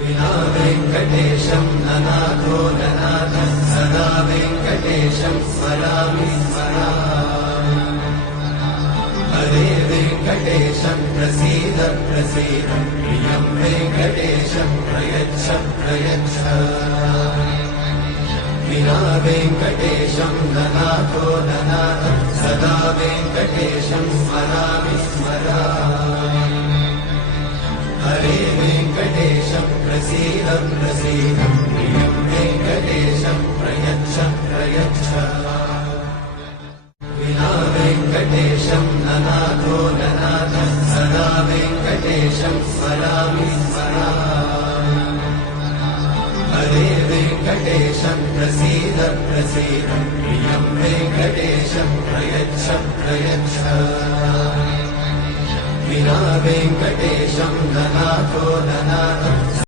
विना वेङ्कटेशं ननाथो ननाथ सदा वेङ्कटेशं स्मरामि स्मरामि हरे वेङ्कटेशं प्रसीद प्रसीद प्रियं वेङ्कटेशं प्रयच्छ प्रयच्छ विना वेङ्कटेशं ननाथो ननाथ सदा वेङ्कटेशं स्मरामि स्मरामि हरे वेङ्कटेशं प्रसीद प्रसीद प्रियं वेङ्कटेशं प्रयच्छ प्रयच्छ विना वेङ्कटेशं ननाथो ननाथ सदा वेङ्कटेशं स्मरामि स्मरामि हरे वेङ्कटेशं प्रसीद प्रसीद प्रियं वेङ्कटेशं प्रयच्छ प्रयच्छ विना वेङ्कटेशं ननाथो ननाथ